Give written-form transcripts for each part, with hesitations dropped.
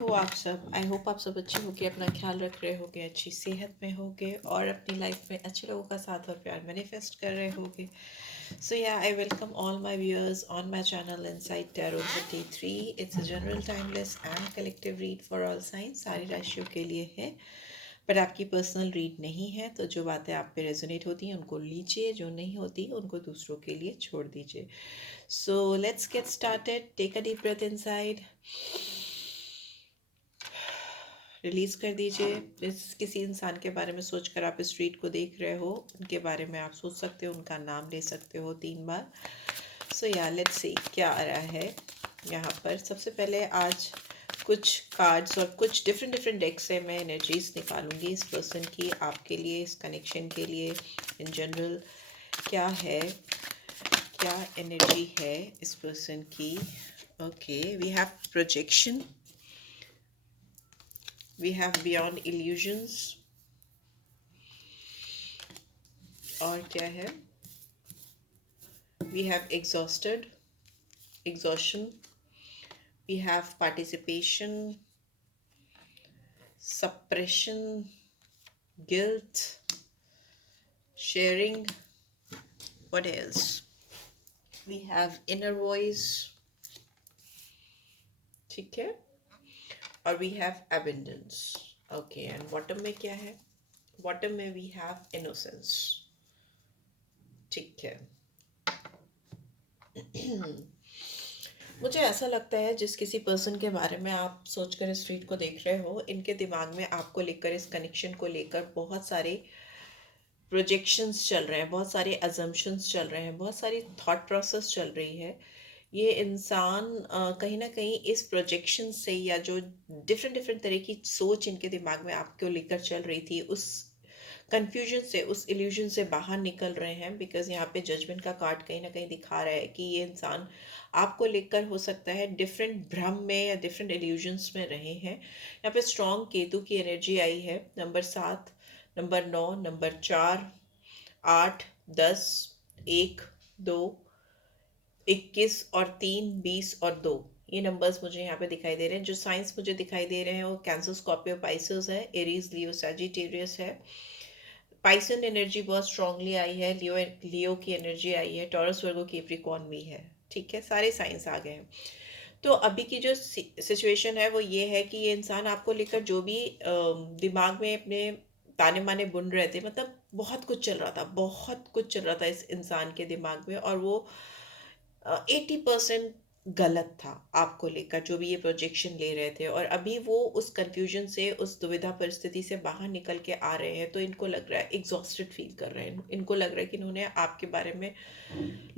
हो आप सब। आई होप आप सब अच्छे होगे, अपना ख्याल रख रहे होगे, अच्छी सेहत में होगे और अपनी लाइफ में अच्छे लोगों का साथ और प्यार मैनिफेस्ट कर रहे होगे. So yeah, I welcome all my viewers on my channel Inside Tarot 33. It's a general, timeless and collective read for all signs. सारी राशियों के लिए है, पर आपकी पर्सनल रीड नहीं है. तो जो बातें आप पे रेजोनेट होती हैं उनको लीजिए, जो नहीं होती उनको दूसरों के लिए छोड़ दीजिए. So let's get started. Take a deep breath inside. Release कर दीजिए. जिस किसी इंसान के बारे में सोचकर आप इस रीड को देख रहे हो, उनके बारे में आप सोच सकते हो, उनका नाम ले सकते हो 3 बार. सो या लेट्स सी क्या आ रहा है यहाँ पर. सबसे पहले आज कुछ कार्ड्स और कुछ डिफरेंट डिफरेंट डेक से मैं एनर्जीज निकालूंगी इस पर्सन की, आपके लिए, इस कनेक्शन के लिए. इन जनरल क्या है, क्या एनर्जी है इस पर्सन की. Okay, we have projection, we have beyond illusions. और क्या है, we have exhausted, exhaustion. We have participation, suppression, guilt, sharing. What else? We have inner voice. ठीक है. और we have abundance. Okay, and bottom में क्या है? Bottom में we have innocence. ठीक है. मुझे ऐसा लगता है जिस किसी पर्सन के बारे में आप सोचकर इस रीड को देख रहे हो, इनके दिमाग में आपको लेकर, इस कनेक्शन को लेकर बहुत सारे प्रोजेक्शंस चल रहे हैं, बहुत सारे अजम्पशंस चल रहे हैं, बहुत सारी थॉट प्रोसेस चल रही है. ये इंसान कहीं ना कहीं इस प्रोजेक्शन से, या जो डिफरेंट डिफरेंट तरह की सोच इनके दिमाग में आपको लेकर चल रही थी, उस कंफ्यूजन से, उस इल्यूजन से बाहर निकल रहे हैं. बिकॉज यहाँ पे जजमेंट का कार्ड कहीं ना कहीं दिखा रहा है कि ये इंसान आपको लेकर हो सकता है डिफरेंट भ्रम में या डिफरेंट इल्यूजन्स में रहे हैं. यहाँ पे स्ट्रॉन्ग केतु की एनर्जी आई है. नंबर 7, नंबर 9, नंबर 4, 8, 10, 1, 2, 21 और 3, 20 और 2. ये नंबर्स मुझे यहाँ पे दिखाई दे रहे हैं. जो साइंस मुझे दिखाई दे रहे हैं वो कैंसर, स्कॉर्पियो, पाइसेस है, एरीज, लियो, सैजिटेरियस है. पाइसन एनर्जी बहुत स्ट्रांगली आई है. लियो की एनर्जी आई है. टॉरस, वर्गो, कैप्रिकॉर्न भी है. ठीक है, सारे साइंस आ गए हैं. तो अभी की जो सिचुएशन है वो ये है कि ये इंसान आपको लेकर जो भी दिमाग में अपने ताने माने बुन रहे थे, मतलब बहुत कुछ चल रहा था, बहुत कुछ चल रहा था इस इंसान के दिमाग में, और वो 80% गलत था आपको लेकर, जो भी ये प्रोजेक्शन ले रहे थे. और अभी वो उस कंफ्यूजन से, उस दुविधा परिस्थिति से बाहर निकल के आ रहे हैं. तो इनको लग रहा है, एग्जॉस्टेड फील कर रहे हैं, इनको लग रहा है कि इन्होंने आपके बारे में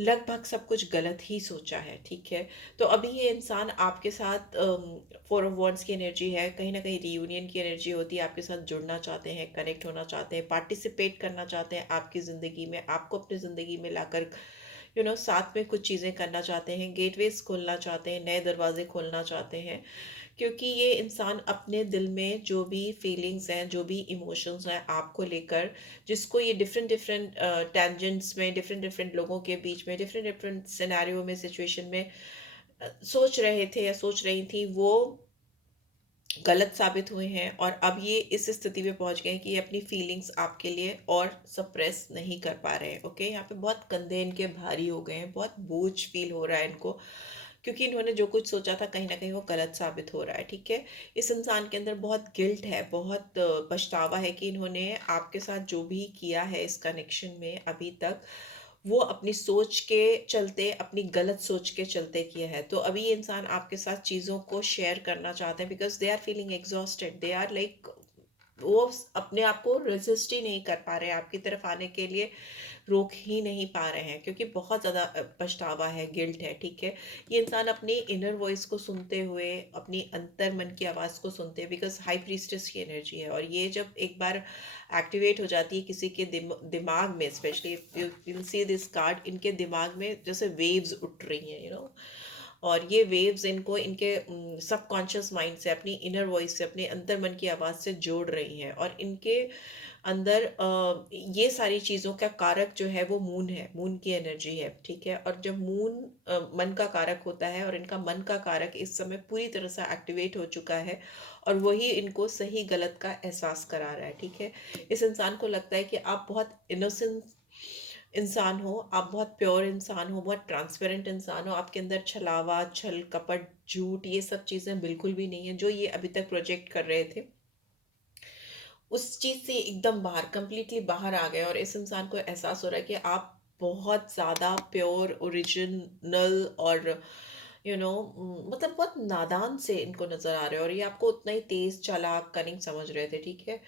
लगभग सब कुछ गलत ही सोचा है. ठीक है. तो अभी ये इंसान आपके साथ, 4 ऑफ वॉन्ड्स की एनर्जी है, कहीं ना कहीं रीयूनियन की एनर्जी होती है. आपके साथ जुड़ना चाहते हैं, कनेक्ट होना चाहते हैं, पार्टिसिपेट करना चाहते हैं आपकी ज़िंदगी में, आपको अपनी ज़िंदगी में लाकर साथ में कुछ चीज़ें करना चाहते हैं, गेटवेज खोलना चाहते हैं, नए दरवाजे खोलना चाहते हैं. क्योंकि ये इंसान अपने दिल में जो भी फीलिंग्स हैं, जो भी इमोशंस हैं आपको लेकर, जिसको ये डिफरेंट डिफरेंट टेंजेंट्स में, डिफरेंट डिफरेंट लोगों के बीच में, डिफरेंट डिफरेंट सिनेरियो में, सिचुएशन में सोच रहे थे या सोच रही थी, वो गलत साबित हुए हैं. और अब ये इस स्थिति में पहुंच गए हैं कि ये अपनी फीलिंग्स आपके लिए और सप्रेस नहीं कर पा रहे हैं. ओके, यहाँ पे बहुत कंधे इनके भारी हो गए हैं, बहुत बोझ फील हो रहा है इनको, क्योंकि इन्होंने जो कुछ सोचा था कहीं ना कहीं वो गलत साबित हो रहा है. ठीक है. इस इंसान के अंदर बहुत गिल्ट है, बहुत पछतावा है कि इन्होंने आपके साथ जो भी किया है इस कनेक्शन में अभी तक, वो अपनी सोच के चलते, अपनी गलत सोच के चलते किया है. तो अभी ये इंसान आपके साथ चीज़ों को शेयर करना चाहते हैं, because they are feeling exhausted, they are like, वो अपने आप को रेजिस्ट ही नहीं कर पा रहे हैं आपकी तरफ आने के लिए, रोक ही नहीं पा रहे हैं, क्योंकि बहुत ज़्यादा पछतावा है, गिल्ट है. ठीक है. ये इंसान अपनी इनर वॉइस को सुनते हुए, अपनी अंतर मन की आवाज़ को सुनते हैं, बिकॉज हाई प्रीस्टेस की एनर्जी है. और ये जब एक बार एक्टिवेट हो जाती है किसी के दिमाग में, specially you will see this card, इनके दिमाग में जैसे वेव्स उठ रही हैं, और ये वेव्स इनको इनके सबकॉन्शियस माइंड से, अपनी इनर वॉइस से, अपने अंतर मन की आवाज़ से जोड़ रही हैं. और इनके अंदर ये सारी चीज़ों का कारक जो है वो मून है, मून की एनर्जी है, ठीक है। और जब मून मन का कारक होता है और इनका मन का कारक इस समय पूरी तरह से एक्टिवेट हो चुका है और वही इनको सही गलत का एहसास करा रहा है, ठीक है। इस इंसान को लगता है कि आप बहुत इनोसेंट इंसान हो, आप बहुत प्योर इंसान हो, बहुत ट्रांसपेरेंट इंसान हो, आपके अंदर छलावा, छल कपट, झूठ, ये सब चीज़ें बिल्कुल भी नहीं है जो ये अभी तक प्रोजेक्ट कर रहे थे। उस चीज़ से एकदम बाहर, कंप्लीटली बाहर आ गए और इस इंसान को एहसास हो रहा है कि आप बहुत ज़्यादा प्योर, ओरिजिनल और मतलब बहुत नादान से इनको नज़र आ रहे हो और ये आपको उतना ही तेज़, चालाक, कनिंग समझ रहे थे, ठीक है।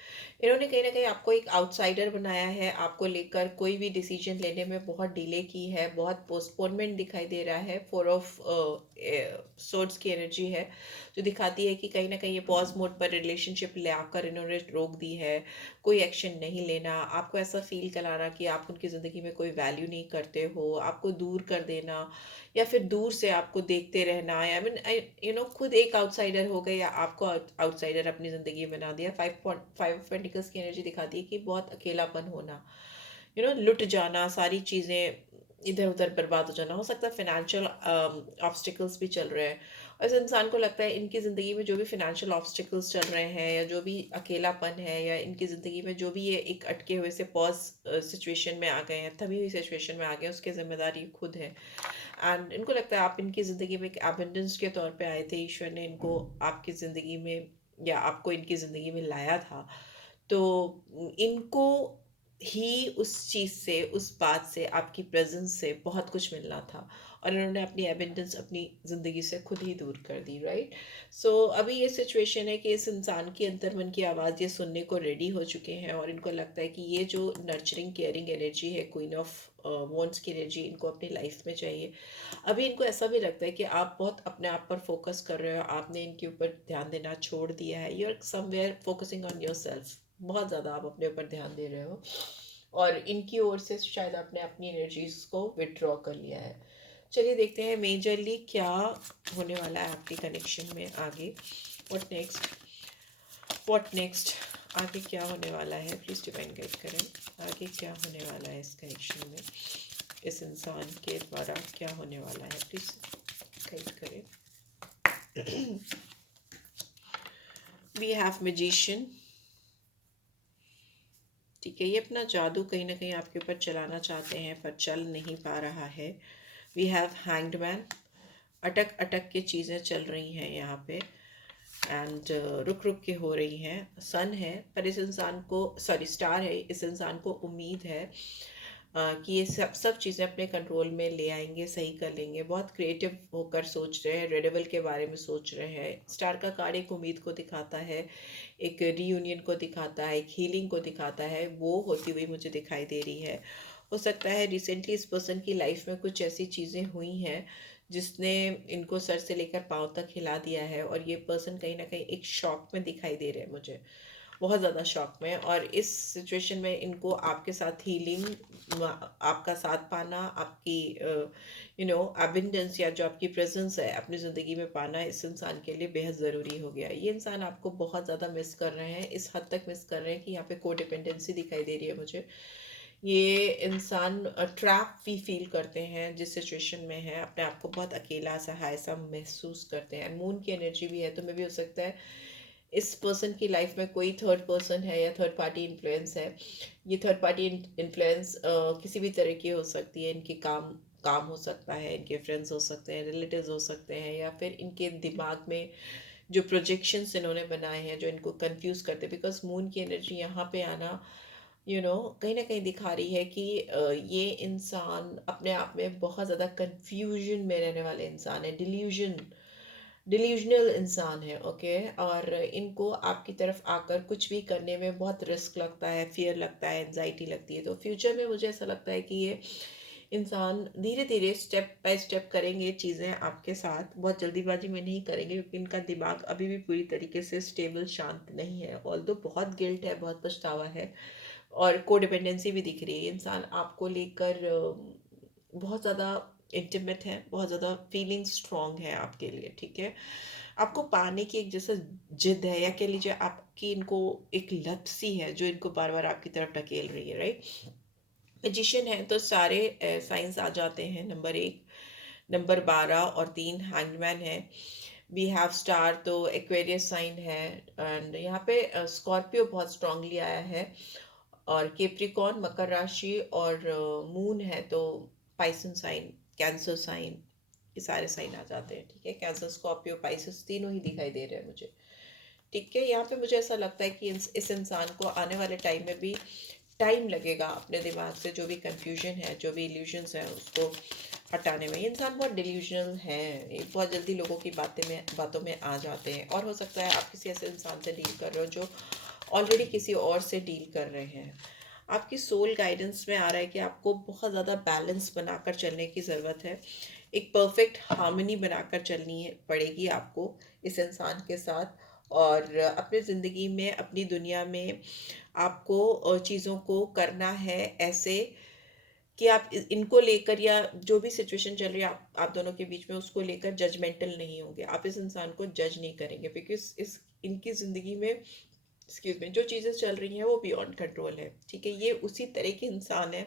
इन्होंने कहीं न कहीं आपको एक आउटसाइडर बनाया है, आपको लेकर कोई भी डिसीजन लेने में बहुत डिले की है, बहुत पोस्टपोनमेंट दिखाई दे रहा है। फोर ऑफ सोर्ड्स की एनर्जी है, जो दिखाती है कि कहीं न कहीं ये पॉज़ मोड पर रिलेशनशिप ले आकर इन्होंने रोक दी है, कोई एक्शन नहीं लेना, आपको ऐसा फ़ील कराना कि आप उनकी ज़िंदगी में कोई वैल्यू नहीं करते हो, आपको दूर कर देना या फिर दूर से आपको देखते रहना। आई मीन खुद एक आउटसाइडर हो गए या आपको आउटसाइडर अपनी ज़िंदगी में बना दिया। 5 पेंटिकल्स की एनर्जी दिखाती है कि बहुत अकेलापन होना, लुट जाना, सारी चीज़ें इधर-उधर बर्बाद हो जाना। हो सकता है फ़ाइनेंशियल ऑब्स्टिकल्स भी चल रहे हैं और इस इंसान को लगता है इनकी ज़िंदगी में जो भी फ़ाइनेंशियल ऑब्स्टिकल्स चल रहे हैं या जो भी अकेलापन है या इनकी ज़िंदगी में जो भी ये एक अटके हुए से पॉज़ सिचुएशन में आ गए हैं, थमी हुई सिचुएशन में आ गए हैं, उसकी ज़िम्मेदारी खुद है। एंड इनको लगता है आप इनकी ज़िंदगी में एक एबंडेंस के तौर पे आए थे, ईश्वर ने इनको आपकी ज़िंदगी में या आपको इनकी ज़िंदगी में लाया था। तो इनको ही उस चीज़ से, उस बात से, आपकी प्रेज़ेंस से बहुत कुछ मिलना था और इन्होंने अपनी एबंडेंस अपनी ज़िंदगी से खुद ही दूर कर दी, राइट? सो अभी ये सिचुएशन है कि इस इंसान की अंतर्मन की आवाज़ ये सुनने को रेडी हो चुके हैं और इनको लगता है कि ये जो नर्चरिंग, केयरिंग एनर्जी है, क्वीन ऑफ वांड्स की एनर्जी इनको अपनी लाइफ में चाहिए। अभी इनको ऐसा भी लगता है कि आप बहुत अपने आप पर फोकस कर रहे हो, आपने इनके ऊपर ध्यान देना छोड़ दिया है, you are somewhere focusing on yourself. बहुत ज़्यादा आप अपने ऊपर ध्यान दे रहे हो और इनकी ओर से शायद आपने अपनी एनर्जीज को विड्रॉ कर लिया है। चलिए देखते हैं मेजरली क्या होने वाला है आपके कनेक्शन में आगे। व्हाट नेक्स्ट, व्हाट नेक्स्ट, आगे क्या होने वाला है, प्लीज़ डिवाइन गाइड करें। आगे क्या होने वाला है इस कनेक्शन में, इस इंसान के द्वारा क्या होने वाला है, प्लीज़ गाइड करें। वी हैव मैजिशियन, ठीक है। ये अपना जादू कहीं ना कहीं आपके ऊपर चलाना चाहते हैं पर चल नहीं पा रहा है। वी हैव हैंग्ड मैन, अटक अटक के चीज़ें चल रही हैं यहाँ पे एंड रुक रुक के हो रही हैं। सन है पर इस इंसान को, सॉरी स्टार है, इस इंसान को उम्मीद है कि ये सब सब चीज़ें अपने कंट्रोल में ले आएंगे, सही कर लेंगे। बहुत क्रिएटिव होकर सोच रहे हैं, रेडेबल के बारे में सोच रहे हैं। स्टार का कार्ड एक उम्मीद को दिखाता है, एक रीयूनियन को दिखाता है, एक हीलिंग को दिखाता है, वो होती हुई मुझे दिखाई दे रही है। हो सकता है रिसेंटली इस पर्सन की लाइफ में कुछ ऐसी चीज़ें हुई हैं जिसने इनको सर से लेकर पाँव तक हिला दिया है और ये पर्सन कहीं ना कहीं एक शॉक में दिखाई दे रहे हैं मुझे, बहुत ज़्यादा शॉक में। और इस सिचुएशन में इनको आपके साथ हीलिंग, आपका साथ पाना, आपकी अबिंडेंस या जो आपकी प्रेजेंस है अपनी ज़िंदगी में पाना इस इंसान के लिए बेहद ज़रूरी हो गया है। ये इंसान आपको बहुत ज़्यादा मिस कर रहे हैं, इस हद तक मिस कर रहे हैं कि यहाँ पे कोडिपेंडेंसी दिखाई दे रही है मुझे। ये इंसान ट्रैप भी फील करते हैं जिस सिचुएशन में है, अपने आप को बहुत अकेला सहाय सा महसूस करते हैं। मून की एनर्जी भी है तो मे भी हो सकता है इस पर्सन की लाइफ में कोई थर्ड पर्सन है या थर्ड पार्टी इन्फ्लुएंस है। ये थर्ड पार्टी इन्फ्लुएंस किसी भी तरह की हो सकती है। इनके काम काम हो सकता है, इनके फ्रेंड्स हो सकते हैं, रिलेटिव्स हो सकते हैं या फिर इनके दिमाग में जो प्रोजेक्शंस इन्होंने बनाए हैं जो इनको कंफ्यूज करते हैं। बिकॉज मून की एनर्जी यहाँ पे आना कहीं ना कहीं दिखा रही है कि ये इंसान अपने आप में बहुत ज़्यादा कंफ्यूजन में रहने वाले इंसान है, डिल्यूजनल इंसान है, ओके। और इनको आपकी तरफ आकर कुछ भी करने में बहुत रिस्क लगता है, फियर लगता है, एंजाइटी लगती है। तो फ्यूचर में मुझे ऐसा लगता है कि ये इंसान धीरे धीरे स्टेप बाय स्टेप करेंगे चीज़ें आपके साथ, बहुत जल्दीबाजी में नहीं करेंगे क्योंकि इनका दिमाग अभी भी पूरी तरीके से स्टेबल, शांत नहीं है। ऑल्दो बहुत गिल्ट है, बहुत पछतावा है और कोडिपेंडेंसी भी दिख रही है। ये इंसान आपको लेकर बहुत ज़्यादा इंटीमेट है, बहुत ज़्यादा फीलिंग स्ट्रॉन्ग है आपके लिए, ठीक है। आपको पाने की एक जैसे जिद है, या कह लीजिए आपकी इनको एक लत सी है जो इनको बार बार आपकी तरफ ढकेल रही है, राइट? मैजिशियन है तो सारे साइंस आ जाते हैं, नंबर 1, नंबर 12 और 3 हैंगमैन है। वी हैव स्टार तो एक्वेरियस साइन है, एंड यहाँ पे स्कॉर्पियो बहुत स्ट्रांगली आया है, और केप्रिकॉन मकर राशि, और मून है तो पाइसन साइन, कैंसर साइन, ये सारे साइन आ जाते हैं, ठीक है? कैंसर, स्कॉर्पियो, पाइसेस तीनों ही दिखाई दे रहे हैं मुझे, ठीक है? यहाँ पे मुझे ऐसा लगता है कि इस इंसान को आने वाले टाइम में भी टाइम लगेगा अपने दिमाग से जो भी कंफ्यूजन है, जो भी इल्यूजन्स हैं, उसको हटाने में। ये इंसान बहुत डिल्यूजनल है, ये बहुत जल्दी लोगों की बातों में आ जाते हैं, और हो सकता है आप किसी ऐसे इंसान से डील कर रहे हो जो ऑलरेडी किसी और से डील कर रहे हैं। आपकी सोल गाइडेंस में आ रहा है कि आपको बहुत ज़्यादा बैलेंस बनाकर चलने की ज़रूरत है, एक परफेक्ट हार्मनी बनाकर चलनी है पड़ेगी आपको इस इंसान के साथ, और अपनी ज़िंदगी में, अपनी दुनिया में आपको चीज़ों को करना है ऐसे कि आप इनको लेकर, या जो भी सिचुएशन चल रही है आप दोनों के बीच में, उसको लेकर जजमेंटल नहीं होंगे, आप इस इंसान को जज नहीं करेंगे, बिकॉज इस इनकी ज़िंदगी में, एक्सक्यूज मी, जो चीज़ें चल रही हैं वो बियॉन्ड कंट्रोल है, ठीक है? ये उसी तरह के इंसान है,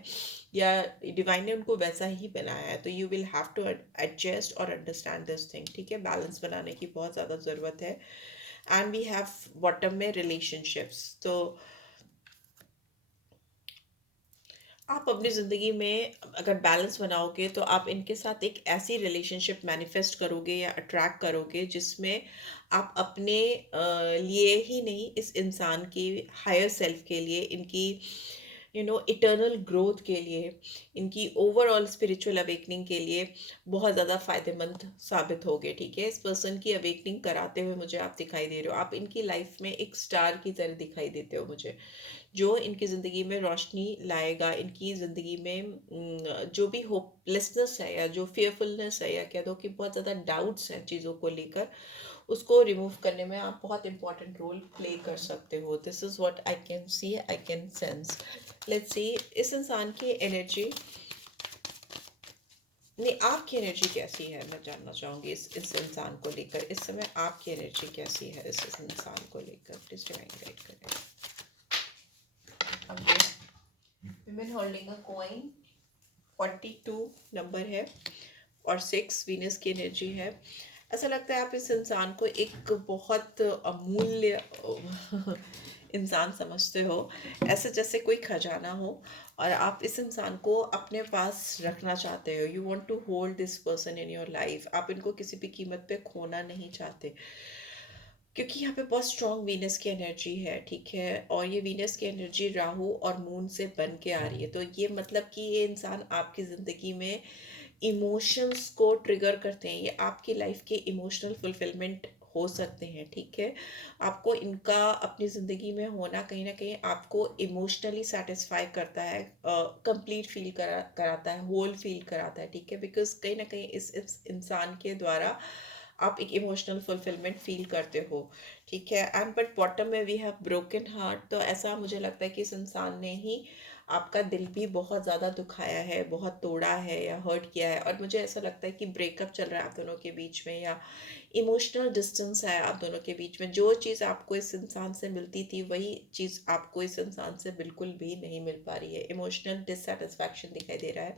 या डिवाइन ने उनको वैसा ही बनाया है, तो you will have to adjust और अंडरस्टैंड दिस थिंग, ठीक है? बैलेंस बनाने की बहुत ज़्यादा ज़रूरत है। एंड वी हैव बॉटम में रिलेशनशिप्स, तो आप अपनी ज़िंदगी में अगर बैलेंस बनाओगे तो आप इनके साथ एक ऐसी रिलेशनशिप मैनिफेस्ट करोगे या अट्रैक्ट करोगे जिसमें आप अपने लिए ही नहीं, इस इंसान की हायर सेल्फ के लिए, इनकी इटर्नल ग्रोथ के लिए, इनकी ओवरऑल स्पिरिचुअल अवेकनिंग के लिए बहुत ज़्यादा फायदेमंद साबित होगे, ठीक है? इस पर्सन की अवेकनिंग कराते हुए मुझे आप दिखाई दे रहे हो, आप इनकी लाइफ में एक स्टार की तरह दिखाई देते हो मुझे, जो इनकी ज़िंदगी में रोशनी लाएगा, इनकी ज़िंदगी में जो भी होपलेसनेस है, या जो फियरफुलनेस है, या कह दो कि बहुत ज़्यादा डाउट्स हैं चीज़ों को लेकर, उसको रिमूव करने में आप बहुत इंपॉर्टेंट रोल प्ले कर सकते हो। This is what I can see, I can sense. Let's see इस इंसान की एनर्जी, नहीं, आपकी एनर्जी कैसी है मैं जानना चाहूँगी इस इंसान को लेकर। इस समय आपकी एनर्जी कैसी है इस इंसान को लेकर? प्लीज डिवाइन गाइड करें। Okay, women holding a coin, 42 number है, और 6 वीनस की एनर्जी है। ऐसा लगता है आप इस इंसान को एक बहुत अमूल्य इंसान समझते हो, ऐसे जैसे कोई खजाना हो, और आप इस इंसान को अपने पास रखना चाहते हो। You want to hold this person in your life, आप इनको किसी भी कीमत पे खोना नहीं चाहते, क्योंकि यहाँ पे बहुत स्ट्रॉन्ग वीनस की एनर्जी है, ठीक है? और ये वीनस की एनर्जी राहु और मून से बन के आ रही है, तो ये मतलब कि ये इंसान आपकी ज़िंदगी में इमोशंस को ट्रिगर करते हैं, ये आपकी लाइफ के इमोशनल फुलफिलमेंट हो सकते हैं, ठीक है? आपको इनका अपनी ज़िंदगी में होना कहीं ना कहीं आपको इमोशनली सेटिस्फाई करता है, कंप्लीट फील कराता है, होल फील कराता है, ठीक है? बिकॉज कहीं ना कहीं इस इंसान के द्वारा आप एक इमोशनल फुलफिलमेंट फील करते हो, ठीक है? एंड बट बॉटम में वी हैव ब्रोकन हार्ट, तो ऐसा मुझे लगता है कि इस इंसान ने ही आपका दिल भी बहुत ज़्यादा दुखाया है, बहुत तोड़ा है या हर्ट किया है, और मुझे ऐसा लगता है कि ब्रेकअप चल रहा है आप दोनों के बीच में, या इमोशनल डिस्टेंस है आप दोनों के बीच में। जो चीज़ आपको इस इंसान से मिलती थी वही चीज़ आपको इस इंसान से बिल्कुल भी नहीं मिल पा रही है। इमोशनल डिससेटिस्फैक्शन दिखाई दे रहा है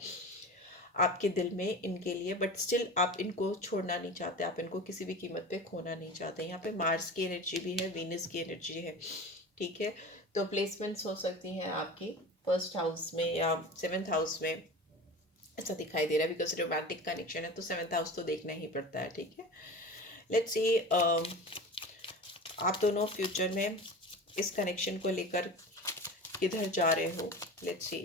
आपके दिल में इनके लिए, बट स्टिल आप इनको छोड़ना नहीं चाहते, आप इनको किसी भी कीमत पे खोना नहीं चाहते। यहाँ पे मार्स की एनर्जी भी है, वीनस की एनर्जी है, ठीक है? तो प्लेसमेंट्स हो सकती हैं आपकी फर्स्ट हाउस में या सेवेंथ हाउस में, ऐसा दिखाई दे रहा है, बिकॉज रोमांटिक कनेक्शन है तो सेवेंथ हाउस तो देखना ही पड़ता है, ठीक है? लेट्स सी आप दोनों फ्यूचर में इस कनेक्शन को लेकर किधर जा रहे हो। लेट्स सी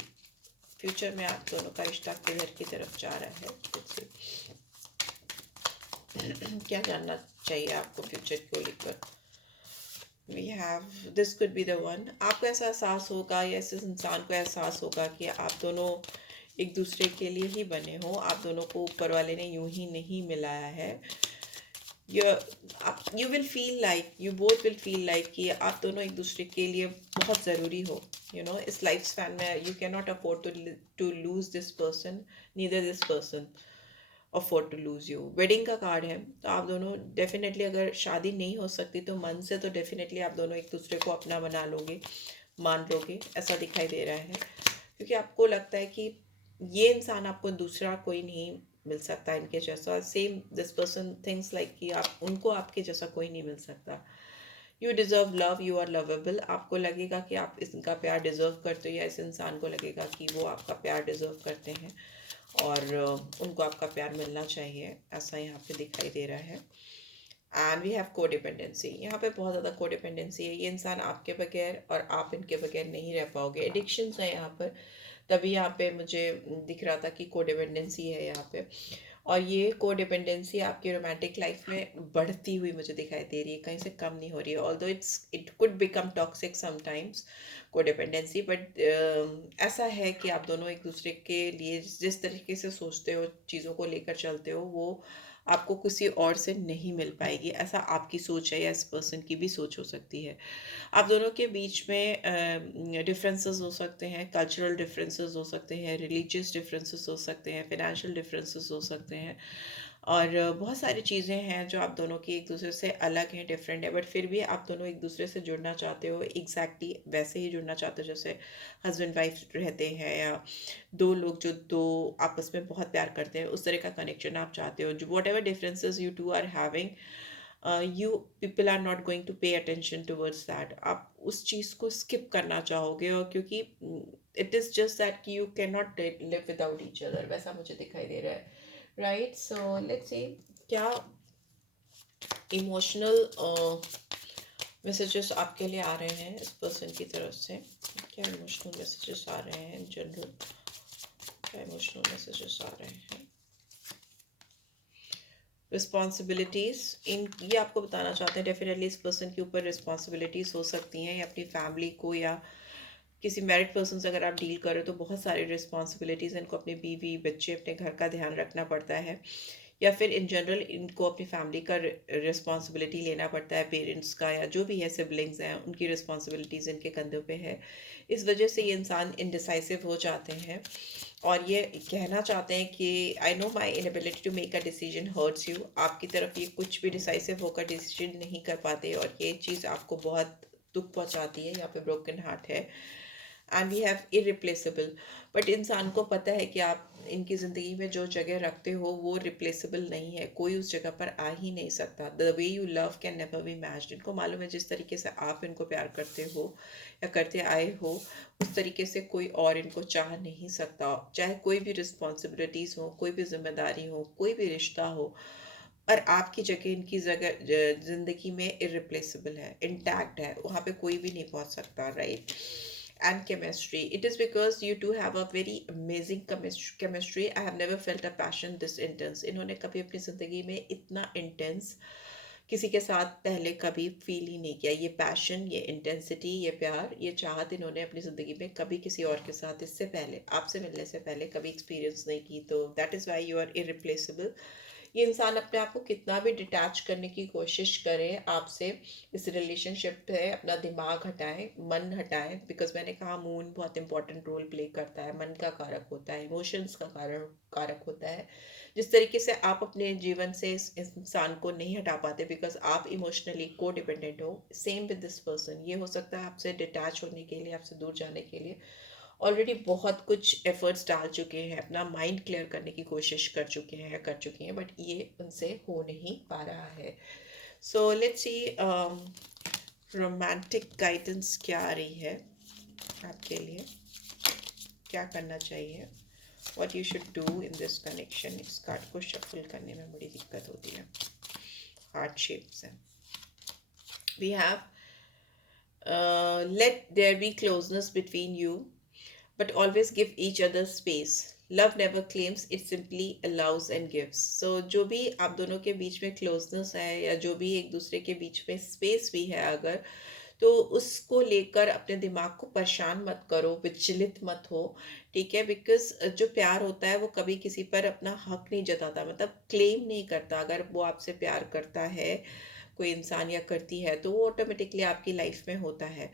फ्यूचर में आप दोनों का रिश्ता किधर की तरफ जा रहा है। लेट्स सी क्या जानना चाहिए आपको फ्यूचर को लेकर। We have this could be the one. आपको ऐसा एहसास होगा, या ऐसे इंसान को एहसास होगा कि आप दोनों एक दूसरे के लिए ही बने हो, आप दोनों को ऊपर वाले ने यूं ही नहीं मिलाया है। You will feel like, you both will feel like कि आप दोनों एक दूसरे के लिए बहुत ज़रूरी हो। इस लाइफ स्पैन में you can not afford to lose this person, neither this person. Afford to lose you. Wedding का कार्ड है, तो आप दोनों डेफिनेटली, अगर शादी नहीं हो सकती तो मन से तो डेफिनेटली आप दोनों एक दूसरे को अपना बना लोगे, मान लोगे, ऐसा दिखाई दे रहा है। क्योंकि आपको लगता है कि ये इंसान आपको दूसरा कोई नहीं मिल सकता इनके जैसा। Same this person thinks like कि आप उनको आपके जैसा कोई नहीं मिल सकता। You deserve love, you are lovable. आपको लगेगा कि आप इनका प्यार डिज़र्व करते हो, या इस इंसान को लगेगा कि वो आपका प्यार डिज़र्व करते हैं और उनको आपका प्यार मिलना चाहिए, ऐसा यहाँ पे दिखाई दे रहा है। एंड वी हैव कोडिपेंडेंसी, यहाँ पे बहुत ज़्यादा कोडिपेंडेंसी है। ये इंसान आपके बगैर और आप इनके बगैर नहीं रह पाओगे। एडिक्शंस है यहाँ पर, तभी यहाँ पे मुझे दिख रहा था कि कोडिपेंडेंसी है यहाँ पे। और ये कोडिपेंडेंसी आपकी रोमांटिक लाइफ में बढ़ती हुई मुझे दिखाई दे रही है, कहीं से कम नहीं हो रही है। Although it could become toxic sometimes codependency, but ऐसा है कि आप दोनों एक दूसरे के लिए जिस तरीके से सोचते हो, चीज़ों को लेकर चलते हो, वो आपको किसी और से नहीं मिल पाएगी। ऐसा आपकी सोच है, या इस पर्सन की भी सोच हो सकती है। आप दोनों के बीच में डिफरेंसेस हो सकते हैं, कल्चरल डिफरेंसेस हो सकते हैं, रिलीजियस डिफरेंसेस हो सकते हैं, फाइनेंशियल डिफरेंसेस हो सकते हैं, और बहुत सारी चीज़ें हैं जो आप दोनों की एक दूसरे से अलग हैं, डिफरेंट है, बट फिर भी आप दोनों एक दूसरे से जुड़ना चाहते हो। एग्जैक्टली वैसे ही जुड़ना चाहते हो जैसे हस्बैंड वाइफ रहते हैं, या दो लोग जो दो आपस में बहुत प्यार करते हैं, उस तरह का कनेक्शन आप चाहते हो। जो whatever differences you two are having, you people are not going to pay attention towards that. आप उस चीज़ को स्किप करना चाहोगे, और क्योंकि इट इज़ जस्ट दैट कि you can not live without each other, वैसा मुझे दिखाई दे रहा है। राइट, सो लेट्स सी क्या इमोशनल मैसेजेस आपके लिए आ रहे हैं इस पर्सन की तरफ से। क्या इमोशनल मैसेजेस आ रहे हैं इन जनरल, क्या इमोशनल मैसेजेस आ रहे हैं। रिस्पॉन्सिबिलिटीज़, इन ये आपको बताना चाहते हैं डेफिनेटली इस पर्सन के ऊपर रिस्पॉन्सिबिलिटीज़ हो सकती हैं, या अपनी फैमिली को, या किसी मैरिड पर्सन से अगर आप डील कर रहे हो तो बहुत सारी रिस्पॉन्सिबिलिटीज़, इनको अपनी बीवी बच्चे अपने घर का ध्यान रखना पड़ता है, या फिर इन जनरल इनको अपनी फैमिली का रिस्पॉन्सिबिलिटी लेना पड़ता है, पेरेंट्स का, या जो भी है सिबलिंग्स हैं उनकी रिस्पॉन्सिबिलिटीज़ इनके कंधों पे है। इस वजह से ये इंसान इनडिसाइसिव हो जाते हैं, और ये कहना चाहते हैं कि I know my inability to make a decision hurts you. आपकी तरफ ये कुछ भी डिसाइसिव होकर डिसीजन नहीं कर पाते, और ये चीज़ आपको बहुत दुख पहुंचाती है। यहाँ पे ब्रोकन हार्ट है, and we have irreplaceable. But इंसान को पता है कि आप इनकी ज़िंदगी में जो जगह रखते हो वो रिप्लेसेबल नहीं है, कोई उस जगह पर आ ही नहीं सकता। The way you love can never be matched. इनको मालूम है जिस तरीके से आप इनको प्यार करते हो या करते आए हो, उस तरीके से कोई और इनको चाह नहीं सकता। चाहे कोई भी रिस्पॉन्सिबिलिटीज़ हो, कोई भी जिम्मेदारी हो, कोई भी रिश्ता हो, और आपकी जगह इनकी जगह ज़िंदगी में इरिप्लेसेबल है, इंटैक्ट है, वहाँ पे कोई भी नहीं पहुँच सकता। Right, and chemistry, it is because you two have a very amazing chemistry. I have never felt a passion this intense. इन्होंने कभी अपनी ज़िंदगी में इतना इंटेंस किसी के साथ पहले कभी फील ही नहीं किया। ये पैशन, ये इंटेंसिटी, ये प्यार, ये चाहत इन्होंने अपनी ज़िंदगी में कभी किसी और के साथ इससे पहले, आपसे मिलने से पहले कभी एक्सपीरियंस नहीं की। तो that is why you are irreplaceable. ये इंसान अपने आप को कितना भी डिटैच करने की कोशिश करे आपसे, इस रिलेशनशिप पे अपना दिमाग हटाए, मन हटाए, बिकॉज मैंने कहा मून बहुत इंपॉर्टेंट रोल प्ले करता है, मन का कारक होता है, इमोशंस का कारक होता है। जिस तरीके से आप अपने जीवन से इस इंसान को नहीं हटा पाते बिकॉज आप इमोशनली को डिपेंडेंट हो, सेम विद दिस पर्सन। ये हो सकता है आपसे डिटैच होने के लिए, आपसे दूर जाने के लिए ऑलरेडी बहुत कुछ एफर्ट्स डाल चुके हैं, अपना माइंड क्लियर करने की कोशिश कर चुके हैं या कर चुकी हैं, बट ये उनसे हो नहीं पा रहा है। So let's see romantic guidance क्या आ रही है आपके लिए, क्या करना चाहिए, what you should do in this connection. इस कार्ड को शफल करने में बड़ी दिक्कत होती है, हार्ट शेप्स है। We have let there be closeness between you, but always give each other space. Love never claims, it simply allows and gives. So जो भी आप दोनों के बीच में क्लोजनेस है, या जो भी एक दूसरे के बीच में स्पेस भी है अगर, तो उसको लेकर अपने दिमाग को परेशान मत करो, विचलित मत हो, ठीक है। बिकॉज जो प्यार होता है वो कभी किसी पर अपना हक नहीं जताता, मतलब क्लेम नहीं करता। अगर वो आपसे प्यार करता है कोई इंसान या करती है, तो वो ऑटोमेटिकली आपकी लाइफ में होता है।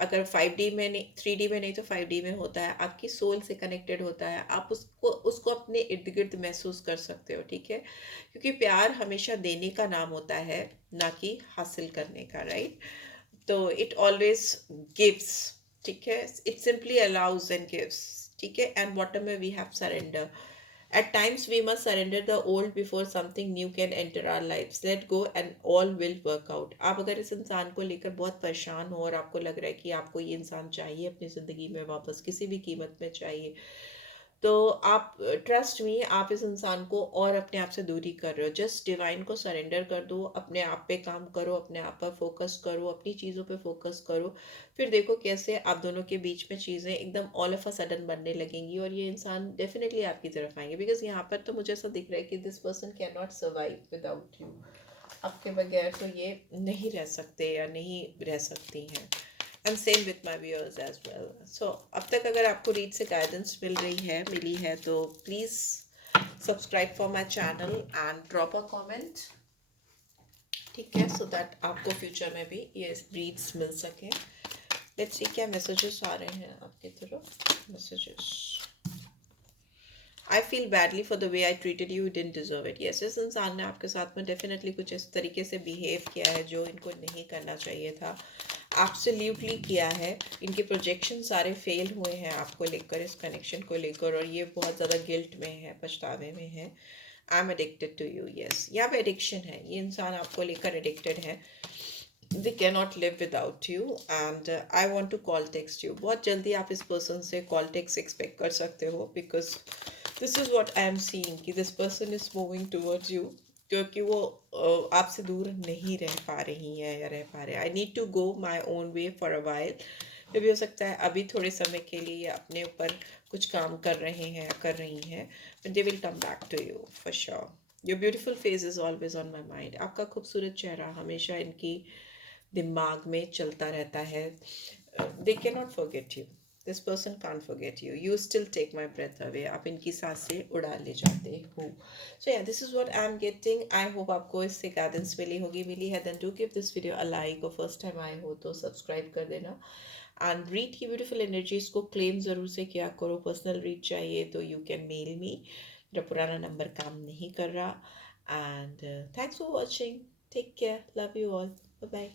अगर 5D में नहीं, 3D में नहीं तो 5D में होता है, आपकी सोल से कनेक्टेड होता है, आप उसको उसको अपने इर्द गिर्द महसूस कर सकते हो, ठीक है? क्योंकि प्यार हमेशा देने का नाम होता है, ना कि हासिल करने का, राइट? तो इट ऑलवेज गिव्स, ठीक है? It simply allows and gives, ठीक है? एंड बॉटम में we have surrender. At times, we must surrender the old before something new can enter our lives. Let go and all will work out. आप अगर इस इंसान को लेकर बहुत परेशान हो और आपको लग रहा है कि आपको ये इंसान चाहिए अपनी ज़िंदगी में वापस, किसी भी कीमत में चाहिए, तो आप ट्रस्ट मी, आप इस इंसान को और अपने आप से दूरी कर रहे हो. जस्ट डिवाइन को सरेंडर कर दो, अपने आप पे काम करो, अपने आप पर फोकस करो, अपनी चीज़ों पे फोकस करो. फिर देखो कैसे आप दोनों के बीच में चीज़ें एकदम ऑल ऑफ अ सडन बनने लगेंगी और ये इंसान डेफिनेटली आपकी तरफ आएंगे. बिकॉज यहाँ पर तो मुझे ऐसा दिख रहा है कि this person can not survive without you. आपके बगैर तो ये नहीं रह सकते या नहीं रह सकती हैं. And same with my viewers as well. So अब तक अगर आपको रीड से गाइडेंस मिली है तो please subscribe for my channel and drop a comment, ठीक है? सो दैट आपको फ्यूचर में भी ये रीड्स मिल सके. लेट्स सी क्या मैसेजेस आ रहे हैं आपकी तरफ. Messages. I feel badly for the way I treated you, didn't deserve it. Yes, इस इंसान ने आपके साथ में डेफिनेटली कुछ इस तरीके से बिहेव किया है जो इनको नहीं करना चाहिए था. एब्सोल्युटली किया है. इनके प्रोजेक्शन सारे फेल हुए हैं आपको लेकर, इस कनेक्शन को लेकर, और ये बहुत ज़्यादा गिल्ट में है, पछतावे में है. I am addicted to you. Yes, यहाँ पे एडिक्शन है. ये इंसान आपको लेकर एडिक्टेड है. They can not live without you and I want to call text you. बहुत जल्दी आप इस पर्सन से कॉल टेक्स्ट एक्सपेक्ट कर सकते हो. Because this is what I am seeing कि this person is moving towards you, क्योंकि वो आपसे दूर नहीं रह पा रही हैं या रह पा रहे. I need to go my own way for a while. ये भी हो सकता है अभी थोड़े समय के लिए अपने ऊपर कुछ काम कर रहे हैं, कर रही हैं, but they will come back to you for sure. Your beautiful face is always on my mind. आपका खूबसूरत चेहरा हमेशा इनकी दिमाग में चलता रहता है. They can not forget you. This person can't forget you. You still take my breath away. आप इनकी सांसें उड़ा ले जाते हो. So yeah, this is what I am getting. I hope आपको इससे गाइडेंस मिली है. Then do give this video a like, और फर्स्ट टाइम आए हो तो सब्सक्राइब कर देना. एंड रीड की ब्यूटीफुल एनर्जीज को क्लेम ज़रूर से किया करो. पर्सनल रीड चाहिए तो यू कैन मेल मी. मेरा पुराना नंबर काम नहीं कर रहा. And thanks for watching. Take care. Love you all. Bye bye.